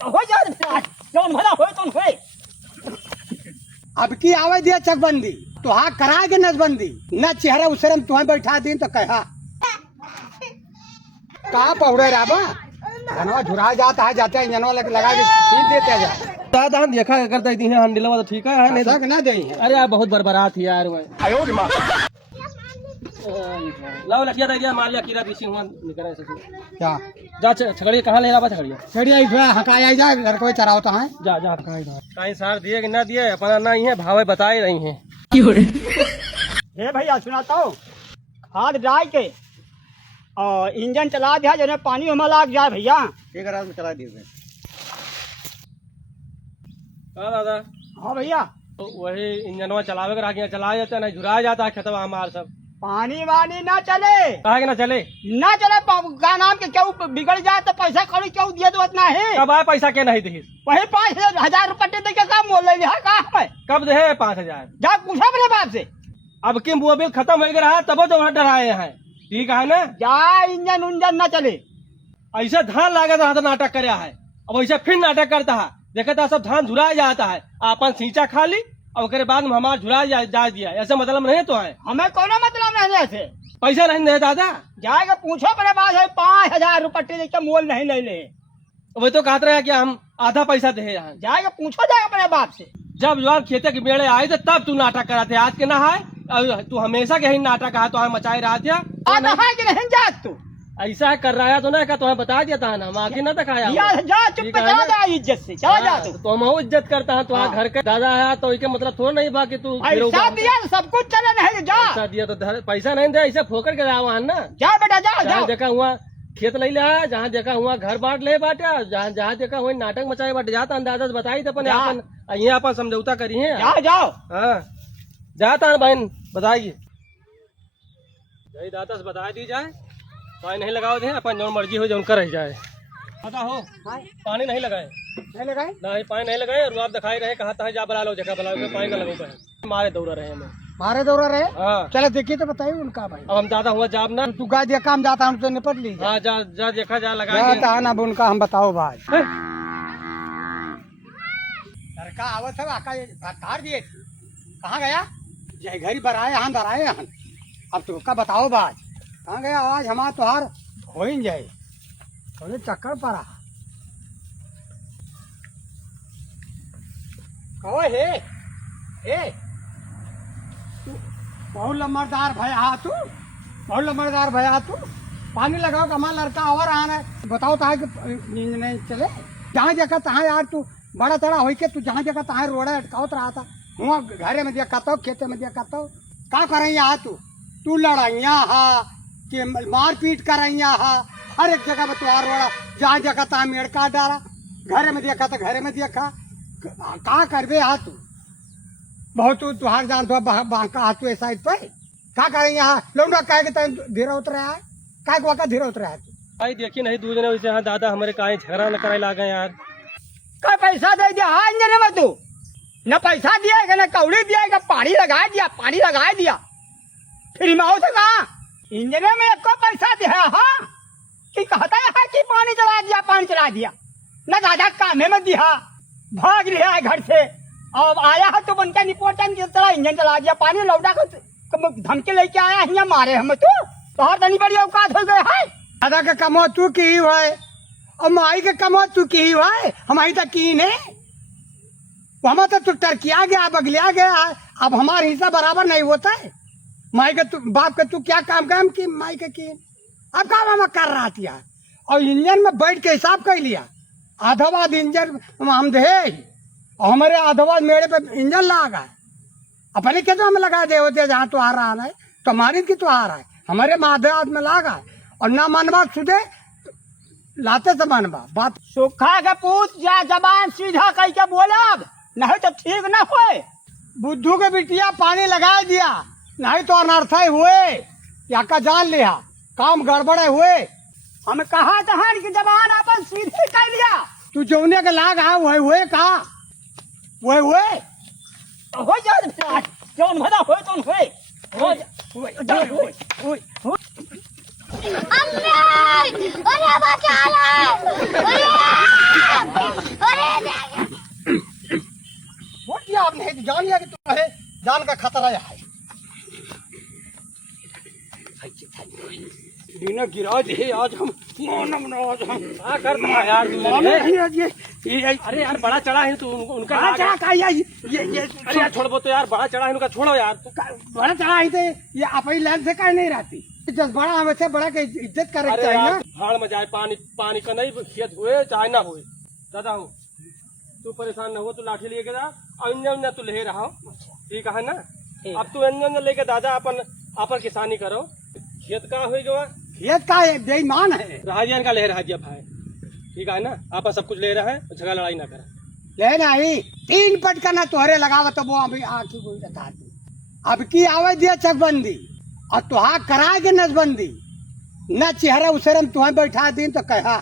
हो जा जौन भला होए तौन होए। अब की आवे दिया चकबंदी तो हाँ करा के नजबंदी न चेहरा उसरम तुम्हें बैठा दी तो कहा कहाँ पौड़े राबा जनवा झुरा जाता है जाते हैं जनवा लगा के सील देते जा दादा हम देखा करता थी हंडिलवा तो ठीक है नहीं तक न दे अरे यार बहुत बरबरात थी यार वो आयो रे माँ लाओ लखिया दे गया मार लिया कीड़ा बीसी हुआ निकल ऐसे क्या जा छगड़ी कहाँ ले रहा छगड़िया छड़िया थोड़ा हकाया जाए लड़कों चरावता है जा जा कहीं सार दिए कि ना दिए अपना नहीं है भावे बता ही रही है। हे भैया सुनाता हूँ खाद डाल के और इंजन चला दिया जो पानी में लाग जाए भैया। एक रात में चला दिए हाँ दादा। हाँ भैया तो वही इंजनवा चलावे कर आगे चलाया जाता है, नहीं झुराया जाता है खेतवा हमार सब। पानी वानी ना चले कहा कि ना चले ना चले का नाम के क्यों बिगड़ जाए तो पैसा कौड़ी क्यों दिए तो इतना है। कब आए पैसा क्या नहीं दी वही 5,000 रुपये दे के काम बोल रही है कहा है कब दे 5,000 जा पूछा अपने बाप से। अब कि वो बिल खत्म हो गया तब तो वहाँ डराए हैं ठीक है ना। जा इंजन उंजन न चले ऐसा धान लागत रहा था नाटक कराया है अब ऐसा फिर नाटक करता है देखा था सब धान झुराया जाता है अपन सींचा खा ली और उसके बाद में हमारा झुराया जा दिया ऐसा मतलब नहीं तो है। हमें कौन मतलब नहीं ऐसे पैसा नहीं दे दादा जाएगा पूछो अपने बाप से 5,000 रुपये दे के मोल नहीं ले ले। वही तो कहते रहे कि हम आधा पैसा दे यहाँ जाएगा पूछो जाएगा अपने बाप से। जब जवाब खेते के बेड़े आए थे तब तू नाटक करा थे आज के ना है तू हमेशा के ही नाटक है तो हमें मचाए रहा था है कि नहीं जात तू ऐसा कर रहा है तो ना तुम्हें बता दिया था ना हम आगे ना दिखाया जा चुप चला जा इज्जत से चला जा तू। तो हम इज्जत करता है तो घर का दादा है तो इसके मतलब थोड़ा नहीं बा कि तू पैसा दिया सब कुछ चला नहीं जा पैसा दिया तो पैसा नहीं दे ऐसे फोकट के रहा ना जा बेटा जा जहाँ देखा हुआ खेत ले लिया जहाँ देखा हुआ घर बांट ले बांटा जहाँ देखा हुआ नाटक मचाए बांट जाता अंदाजा बताई थे अपन यहाँ अपन समझौता करी है जाओ जाओ हाँ जाता बहन बताइए दादा से बता दी जाए पानी नहीं लगाओ थे अपन जो मर्जी हो जो उनका रह जाए पता हो पानी नहीं लगाए नहीं पानी नहीं लगाए और आप दिखाई रहे कहा था जा बुला लो जगह बुला लो पानी का लगो मारे दौड़ा रहे हमें मारे दौरा रहे हाँ चलो देखिए तो बताइए उनका भाई अब हम ज्यादा हुआ जाब ना तू गा दिया काम जाता हम तो निपट ली हाँ जा जा देखा जा लगा अब उनका हम बताओ भाई लड़का आवत है आका तार दिए कहाँ गया जय घरी बराए यहाँ बराए यहाँ अब तुमका बताओ बात कहाँ गया आज हमारा त्योहार हो ही जाए तो चक्कर पड़ा कहो हे बहुत लम्बरदार भया तू बहुत लम्बरदार भया तू पानी लगाओ कि हमारा लड़का और आना है बताओ तो कि नहीं चले जहाँ जगह तहाँ यार तू बड़ा तड़ा हो के तू जहाँ जगह तहाँ रोड़ा अटकावत रहा था वहाँ घरे में दिया कहता खेते में दिया कहता क्या करें यहाँ तू लड़ाइया हा कि मारपीट करैया हा हर एक जगह में त्योहार रोड़ा जहाँ जगह तहाँ मेड़का डाला घरे में देखा तो घरे में देखा कहाँ करबे हा तू बहुत तू तुहार जान दो बांका हाथ ऐसा पे क्या करें यहाँ लोग कहे कि धीरे उतर रहा है काय को धीरे उतर रहा है भाई देखिए नहीं दूध ने वैसे हाँ दादा हमारे का झगड़ा न कराए लागे यार का पैसा दे दिया हाँ इंजन में तू न पैसा दिया न कौड़ी दिया पानी लगा दिया फिर माओ तो कहा इंजन में एक पैसा दिया हाँ कि कहता है कि पानी चला दिया न दादा कामे में दिया भाग लिया है घर से अब आया है तो बनता निपोटन की तरह इंजन चला दिया पानी लौटा को धमके लेके आया है मारे हम तो हर तनी बड़ी औकात हो गए है दादा का कमो तू की है और माई के कमो तू की है हमारी तक की ने हम तो तू टरकिया गया बगलिया गया अब हमारा हिस्सा बराबर नहीं होता है माई के तू बाप के तू क्या काम की माई के की अब काम हम कर रहा था और इंजन में बैठ के हिसाब कर लिया आधावाद इंजन हम दे और हमारे आधावाद मेरे पे इंजन लगा है अपने के तो हम लगा दे होते जहाँ तो आ रहा है तो हमारी की तो आ रहा है हमारे माधवाद में लगा है और ना मनवा सुधे लाते से मनवा बात सुखा के पूछ जा जबान सीधा कह के बोला नहीं तो ठीक न होए बुद्धू के बिटिया पानी लगा दिया नहीं तो अनर्थ हुए या का जान लिया काम गड़बड़े हुए हम कहा तहन की जबान अपन सीधे कर लिया तू जौने के लाग है वही हुए कहा वही हुए हो जा जौन भला होए तौन होए हो जा होए अम्मे! अरे बचा लो! अरे! नहीं तो जान लिया कि तुम्हारे जान का खतरा है। बिना गिरा दे आज हम आज हम क्या करता है यार तू? अरे यार बड़ा चढ़ा है तू उनका अरे यार छोड़ तो यार बड़ा चढ़ा है उनका छोड़ो यार। बड़ा चढ़ा ही थे ये अपनी लाइन से कहीं नहीं रहती। जब बड़ा हमें बड़ा के इज्जत करे अरे चाहिए ना। यार भाड़ में जाए पानी पानी का नहीं खेत हुए चाहे ना हुए दादा हो तू परेशान न हो तू लाठी लेके जा अंजन तू ले रहा हो ठीक है ना। अब तू अंजन लेके दादा अपन अपन किसानी करो खेत का हो गया खेत का बेईमान है। राजियान का ले रहा है भाई ठीक है ना। आप सब कुछ ले रहा है झगड़ा लड़ाई ना करा लेना ही 3 पटका ना तोहरे लगावा तो वो अभी आखी कोई बता दू। अब की आवे दिया चकबंदी और तुहा कराए के नसबंदी न चेहरा उसरम तुम्हें बैठा दिन तो कहा